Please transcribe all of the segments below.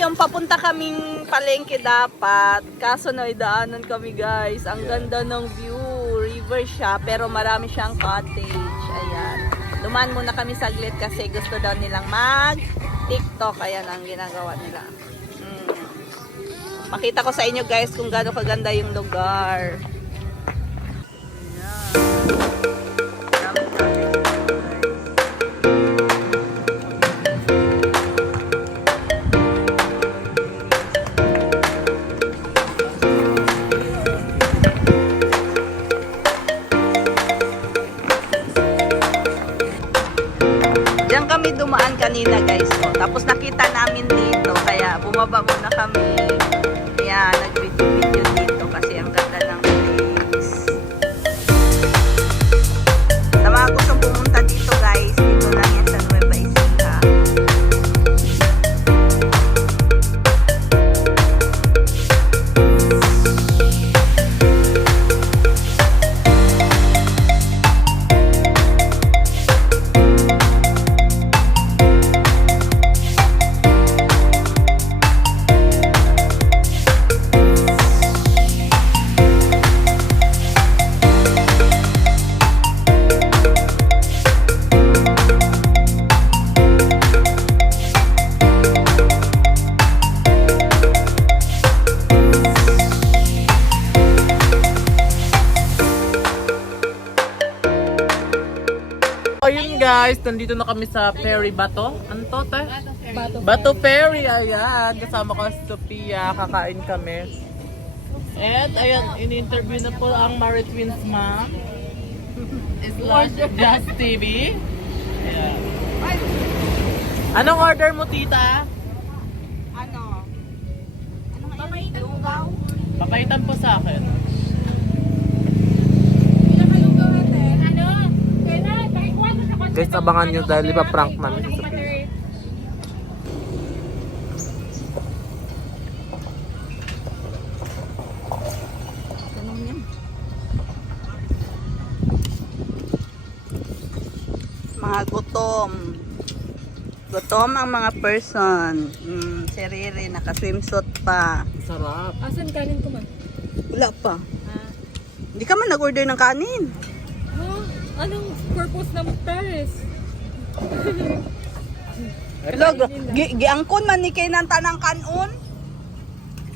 Yung papunta kaming palengke dapat, kaso na idaanan kami guys. Ang ganda ng view, river siya, pero marami siyang cottage. Ayan. Dumaan muna kami saglit kasi gusto daw nilang mag TikTok. Ayan ang ginagawa nila. Mm. Pakita ko sa inyo guys kung gaano kaganda yung lugar. Diyan nandito na kami sa Ferry Bato. Ano to, te? Bato Ferry. ayan. Kasama ko si Sophia, kakain kami. And ayan, in-interview na po ang Mari Twins ma'am. Slash Just TV. Ayan. Anong order mo, tita? Ano? Lugaw? Papaitan po sa akin. Guys, abangan nyo dahil iba prank namin. Mga gutom. Gutom ang mga person. Mm, si Riri, naka-swimsuit pa. Sarap. Asan kanin ko man? Wala pa. Ah. Hindi ka man nag-order ng kanin. Anong purpose ng Paris? Gi giangkon man ni kinan tanang kanon.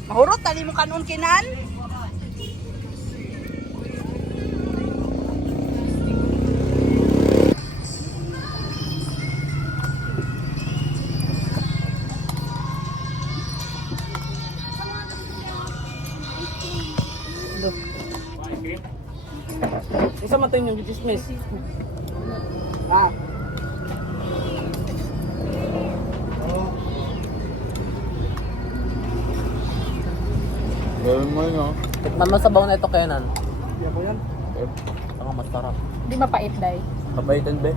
Mahurot tali mo kanon kinan. Isa matay yung dismiss. Ah. Gawin mo yun, oh. Tikman mo sabaw na ito, Kenan. Eh, Ang masarap. Hindi mapait, Day. Mabaitan ba?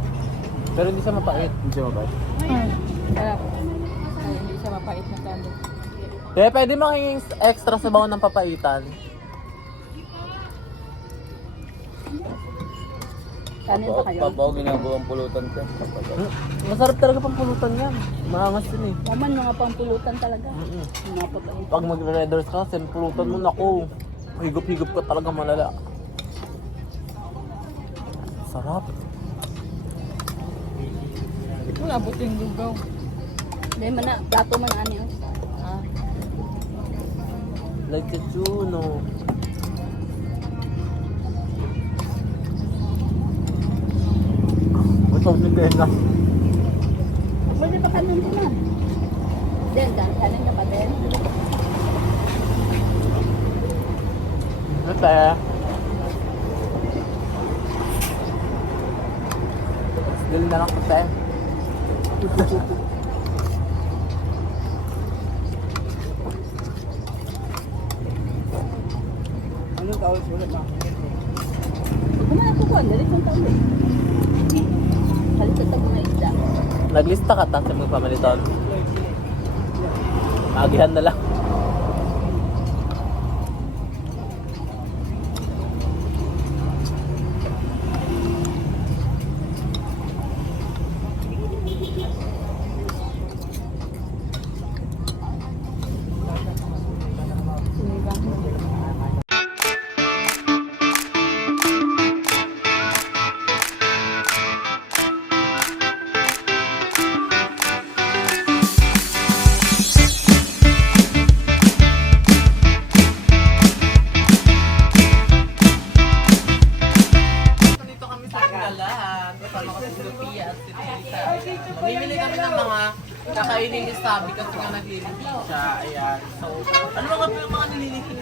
Pero hindi siya mapait. Hindi siya mabait. Hmm. Sarap. Ay, hindi siya mapait na kanin. Kaya pwede makinging extra sabaw ng papaitan. Kanin pa kayo? Papa, ginagawang pulutan ka. Mm, Masarap talaga pang pulutan yan. Maangas yun eh. Naman, mga pampulutan talaga. Mm-mm. Mga pagkain. Pag mag-red doors ka, sen pulutan mo, naku. Higop-higop ka talaga malala. Sarap. Wala, buti yung lugaw. Hindi, man na, plato man ano. Ah. Like a chuno. Gusto ni Tenga. Pwede pa kanin ko man. Then, dan, kanin ka pa din. Ito eh. Dili na lang eh. Anong tawag mo na Kumain ako ko, dali kong tao Naglista ka ta sa mga pamaliton. Agihan na lang.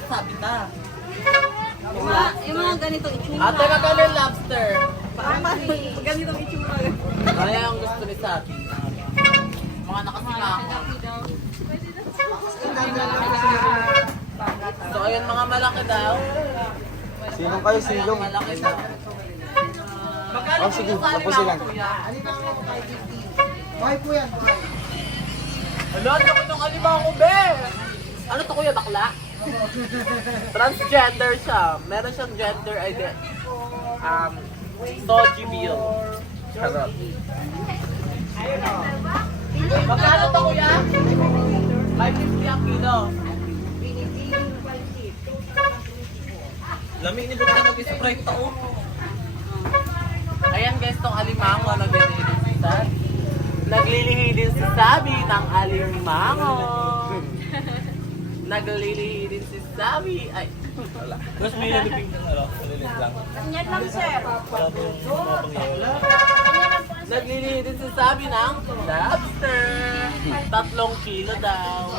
Sabi ka. Yung mga, yung mga ganitong itsura. Ate, magkano yung lobster? Parang ganitong itsura. Kaya ang gusto ni Sabi. Mga nakasimako. So, ayun mga malaki daw. Silong kayo, silong. Malaki daw. Magkano Oh, sige, tapos silang. alimango, kuya? Bakit po yan? Wala, ang laki ng alimango, be! Ano to kuya, bakla? Transgender siya. Meron siyang gender ident. Um, Soji Bill. Charot. Magkano to kuya? 550 ang kilo. Lami ni Bukla nag-spray ito oh. Ayan guys, tong alimango si Sabi. Naglilihi din si Sabi ng alimango. Naglilihi din si Sabi. Ay, wala. Tapos may naliping ng ano, nalilit lang. Yan lang, sir. Naglilihi din si Sabi ng lobster. Tatlong kilo daw.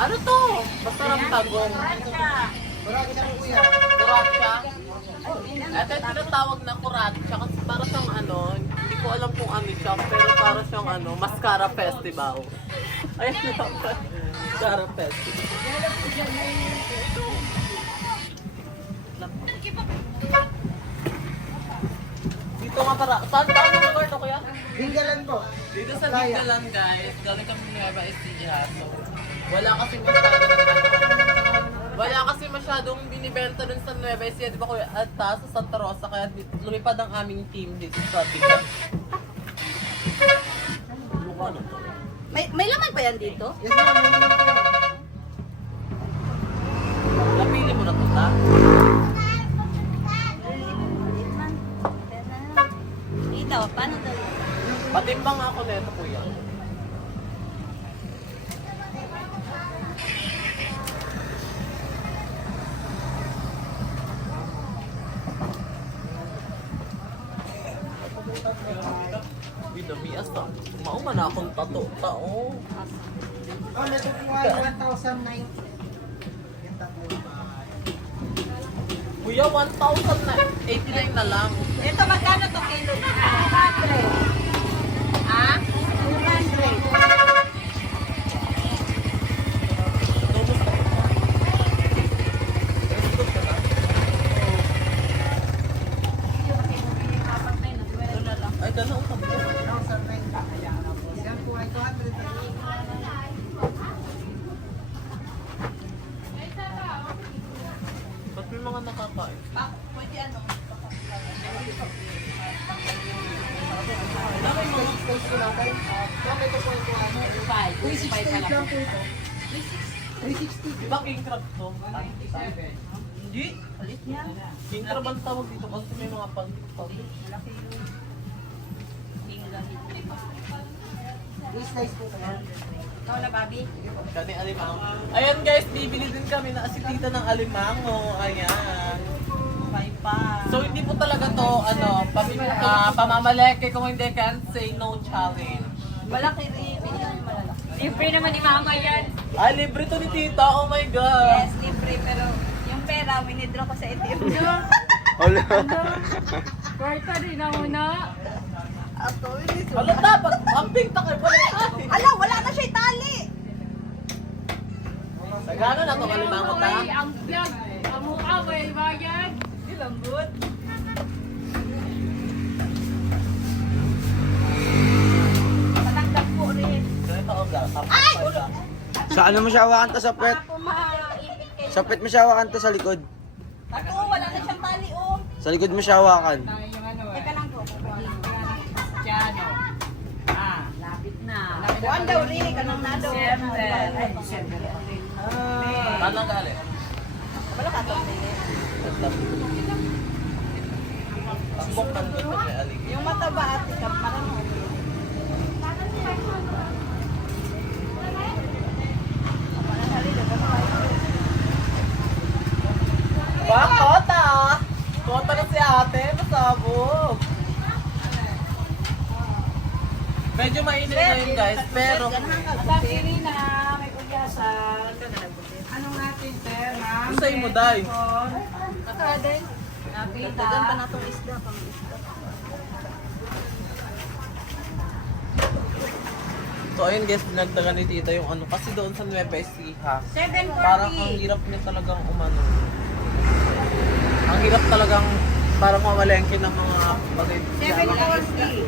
Ano to? Masarap tagong. Kuratsa. Ito tinatawag na kuratsa kasi para siyang ano, hindi ko alam kung ano siya, pero para siyang ano, mascara festival. Ayun lang. Mascara festival. Dito nga para, saan ba ang lugar to kuya? Hingalan po. Dito sa Bigdalan guys, galing kami ni Ecija. So, wala kasi masyadong wala kasi masyadong binibenta dun sa Nueva Ecija, di ba kuya? At taas sa Santa Rosa, kaya di- lumipad ang aming team dito sa to? May, may laman pa yan dito? Yes, ma'am. May naman po yan. Napili mo na to, ta? Ito, paano daw? Patimbang ako nito, kuya. Binamias na. Mauma na akong tato. Tao. Oh, ito po ay 1,090. Yan tatlo. Kuya, 1,000 na. 89 na lang. Ito, magkano to kilo? 200. Ha? 200. Ay, gano'n ka ba? 1,090. Yan po ay 200. Nakakain? Pa, pwede ano? Dami mga post ko natin. Bakit ito po ay 200? 368 lang po ito. 360. Di ba king crab to? Hindi. Palit niya. King crab tawag dito kasi may mga pantik-pantik. This size po kayo. Ikaw na, Bobby? Kani alimango. Ayan guys, bibili din kami na asitita ng alimango. Ayan. May pa. So hindi po talaga to ano, pam ah, pamamaleke kung hindi can't say no challenge. Malaki rin. Hindi naman malalaki. Libre naman ni mama yan. Ay, libre to ni tita. Oh my God. Yes, libre. Pero yung pera, winidraw ko sa ATM. Wala. Kwarta rin na muna. Ato, hindi Ano dapat? Ang pinta kayo pala. Ay. Ala, wala na siya itali. Sagano na itong alimango ta? Ay, ang vlog. Ang mukha mo yung bayan. Di lambot. Patagdag po rin. Gata. Ay! Ulo! Sa ano mo siya hawakan to sa pet? Ako. Sa pet mo siya hawakan to sa likod. Ako, wala na siyang tali, oh. Sa likod mo siya hawakan. Cristiano. Ah, lapit na. Buwan daw rin, kanang na daw. Siyempre. Ay, siyempre. Tanong galing. Wala ka Alig. Yung mataba at ikap, marami. Ba, kota! Medyo mainit ngayon guys, pero Pili na, may kulyasan. Anong natin, sir, ma'am? Usay mo, Day. Kakadeng. Napita. Dagan pa na itong isda, pang isda. So ayun guys, dinagdagan ni tita yung ano, kasi doon sa Nueva Ecija, 740. parang ang hirap niya talagang umano. Ang hirap talagang parang mamalengke ng mga bagay. 740.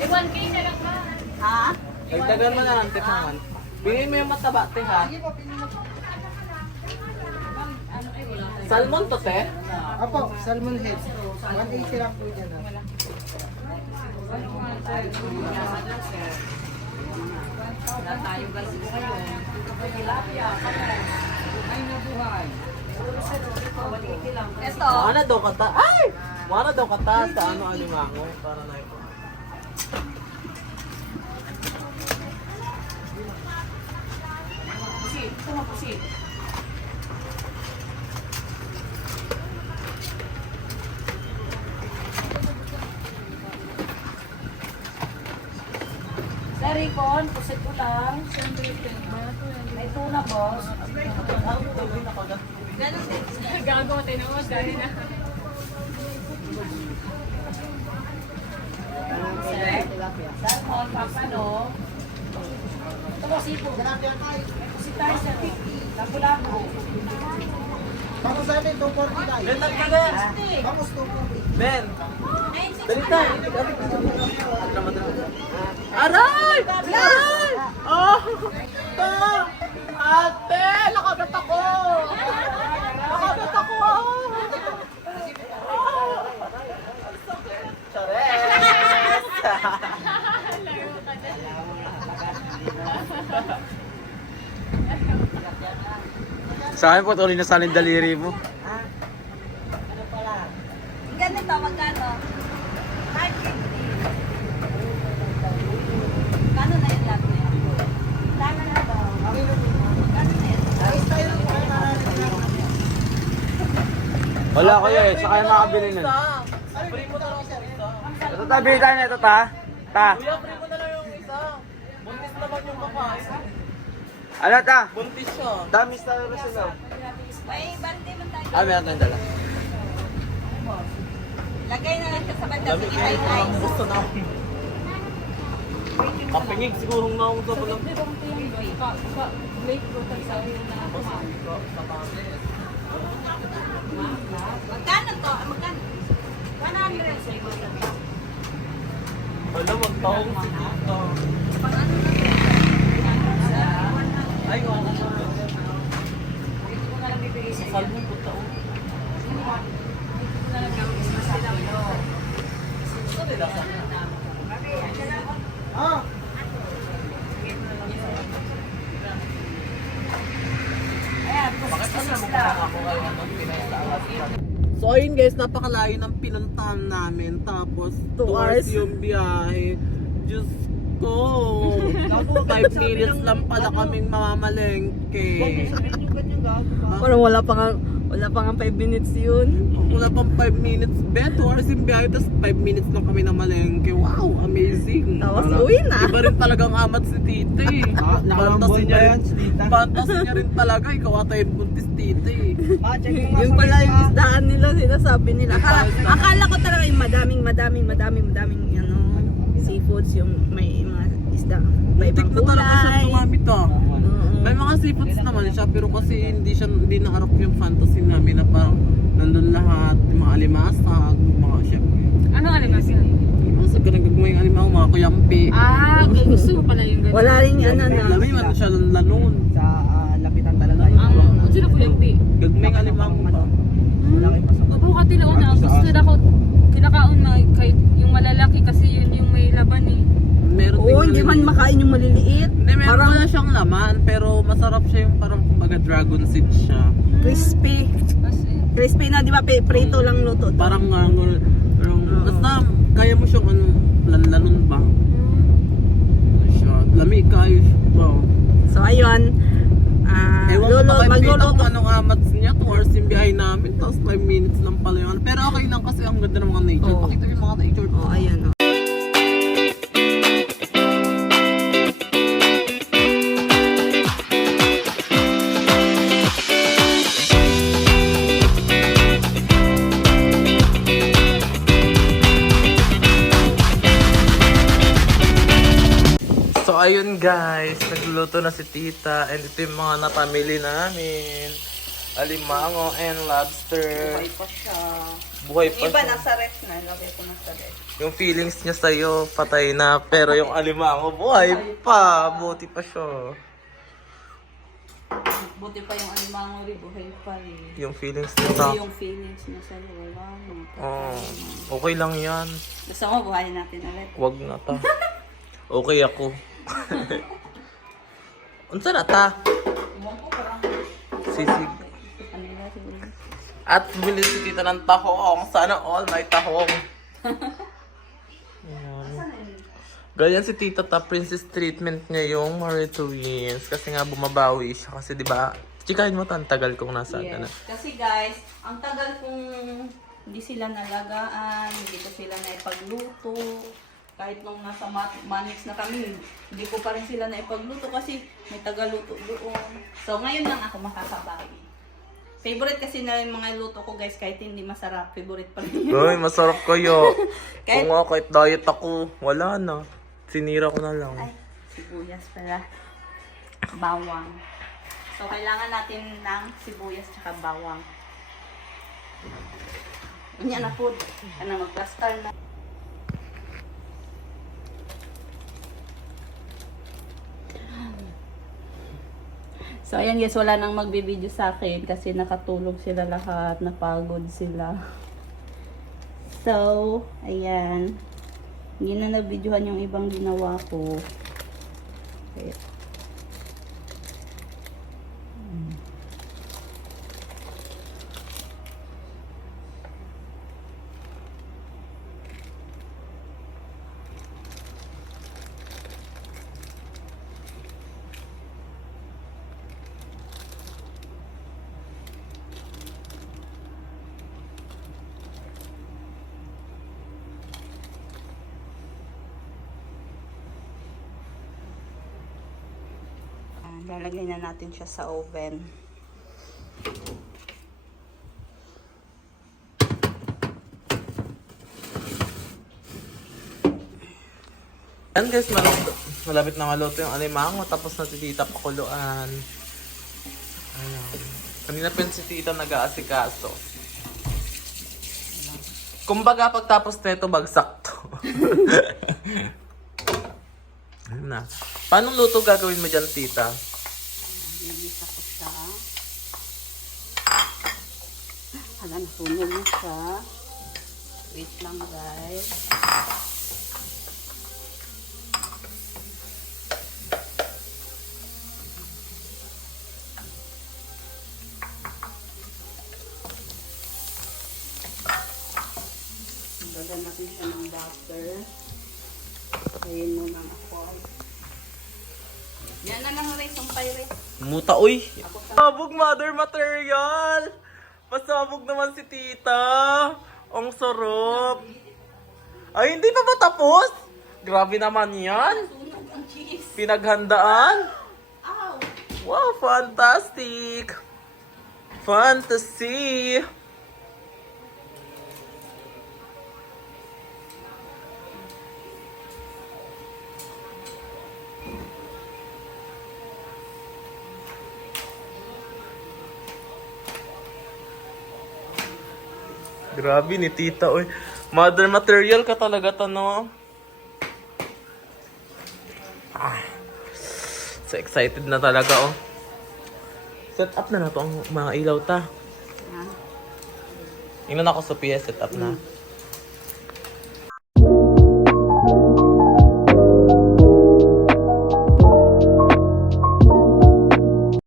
Eh, 1K na lang ba? Ha? Dagdagan mo na lang, tipangan. Bigay mo yung mataba, te ha. Salmon to, te? Opo, salmon head. 180 lang po dyan. ah. Wala tayo guys ngayon. Tilapia, kapos. Ay, nabuhay. Ito. Mana daw kata? Ay! Mana daw kata sa ano alimango para na ito. Pusit, ito mo pusit. Sorry, Con. Pusit ko lang. May tuna, boss. Gago, tinawag. Dali na. Salmon, papano. Ito mo sipo. Pusit tayo sa 50. Lapu-lapu. Vamos sa atin, 240 tayo. Ben, nagkagas! Vamos, 240. Ben! Dalita! Aray! Aray! Oh! Ate! Ako! Sa akin po, tuloy na sa daliri mo. Ganito, magkano? 550. Kano na yung lahat na yun? Tama na ba? Kano na yun? Wala ko eh, sa kaya makabili nun. Ito ta, bili tayo na ito ta. Ta. Kuya, free mo na lang yung isa. Buntis naman yung babae. Ano ta? Buntis siya. Dami sa Roselo. May bandi mo tayo. Ah, meron tayong dala. Lagay na lang siya sa banda. Sige, high ice. gusto na. Kapingig siguro nga ako sa palang. Magkano to? Ah, Magkano? 100 sa iyo. Wala, magtawag si Tito. Ay, oo. Salmon po tao. Ah, So ayun guys, napakalayo ng pinuntahan namin. Tapos, Two two hours hours. yung biyahe. Diyos ko! 5 minutes lang pala kaming mamamalengke. Parang wala pa nga, wala pa nga 5 minutes yun. Wala pang 5 minutes. Be, 2 hours yung biyahe, tapos 5 minutes lang kami na malengke. Wow, amazing. Tapos uwi na. Iba rin talagang amat si Tita eh. Ah, nakalambol Fantasy ba niya yan rin- si Tita? Fantasy niya rin talaga. Ikaw ata yung buntis Tita eh. Yung pala yung isdaan nila, sinasabi nila. Akala, akala ko talaga yung madaming, madaming, madaming, madaming, ano, seafoods, yung may mga isda. May Muntik ibang na talaga siya kulay. gumamit ah. May mga seafoods naman siya pero kasi hindi siya hindi naarap yung fantasy namin na parang nandun lahat, yung mga alimasag, yung mga syempre. Ano alimasag? Alimasag ka nagagawin yung alimango, mga kuyampi. Ah, gusto mo pala yung ganun. Wala rin ano na. Alam mo ano siya lanon. Sa ah, lapitan talaga. Ang, ano sila ko yung pi? Gagmay alimango ba? Ako ka tilaon na, gusto na ko kinakaon na kahit yung malalaki kasi yun yung may laban eh. Meron Oo, ding hindi man maliliit. makain yung maliliit. Hindi, meron Parang siyang laman pero masarap siya yung parang kumbaga dragon seed siya. crispy. Crispy na, di ba? Pe- Prito lang luto. to. Parang ngangol. Pero Oo. basta kaya mo siyang ano, lanlanon ba? Ano siya? Lami kayo. Wow. So, ayun. Ah, Ewan ko lolo, ba kay Pito magluluto. kung anong amats niya, 2 hours yung biyahe namin, tapos 5 minutes lang pala yun. Pero okay lang kasi ang ganda ng mga nature. Oo. Pakita yung mga nature. Oh, ayun. Oh. Guys, nagluluto na si tita and ito yung mga napamili namin. Alimango and lobster. Buhay pa siya. Buhay pa Iba siya. nasa ref na. Lagay ko na sa ref. Yung feelings niya sa'yo, patay na. Pero yung alimango, buhay pa. Buti pa siya. Buti pa yung alimango rin. Buhay pa rin. Yung feelings niya sa... Yung feelings niya sa'yo. Wala mo. Oh, okay lang yan. Gusto mo buhayin natin ulit. Wag na ta. Okay ako. Unsa na ta? Sisig. na. At bumili si tita ng tahong. Sana all may tahong. Ganyan si tita ta, princess treatment niya yung Marie Twins. Kasi nga bumabawi siya. Kasi di ba chikahin mo tan tagal kong nasa Yes. ano. Kasi guys, ang tagal kong hindi sila nalagaan, hindi ko sila naipagluto. Kahit nung nasa manix na kami, hindi ko pa rin sila naipagluto kasi may tagaluto doon. So ngayon lang ako makakabawi. Favorite kasi na yung mga luto ko guys, kahit hindi masarap, favorite pa rin yun. Uy, masarap kayo. Kahit- Kung nga kahit diet ako, wala na. Sinira ko na lang. Ay, sibuyas pala. Bawang. So, kailangan natin ng sibuyas tsaka bawang. Yan na food. Ano, mag-plaster na. So, ayan guys, wala nang magbibideo sa akin kasi nakatulog sila lahat, napagod sila. So, ayan. Hindi na nabidyohan yung ibang ginawa ko. Okay. Ah, lalagay na natin siya sa oven. Yan guys, maluto. Malapit na maluto yung alimango. Tapos na si tita pakuluan. Ayan. Kanina pa si tita nag-aasikaso. Kumbaga pagtapos nito bagsak to. Na. Paano luto gagawin mo dyan, tita? Nilisa ko siya. Hala, nasunog na siya. Wait lang guys. Lagyan natin siya ng butter. Ayun muna ako. Yan na lang rin, sumpay rin. Muta, uy! Pasabog mother material! Pasabog naman si tita! Ang sarap! Ay, hindi pa ba tapos? Grabe naman yan! Pinaghandaan! Ow! Wow, fantastic! Fantasy! Grabe ni tita, oy. Mother material ka talaga to, no? Ah. So excited na talaga, oh. Set up na na to ang mga ilaw ta. Ingnan ako, Sophia, set up na.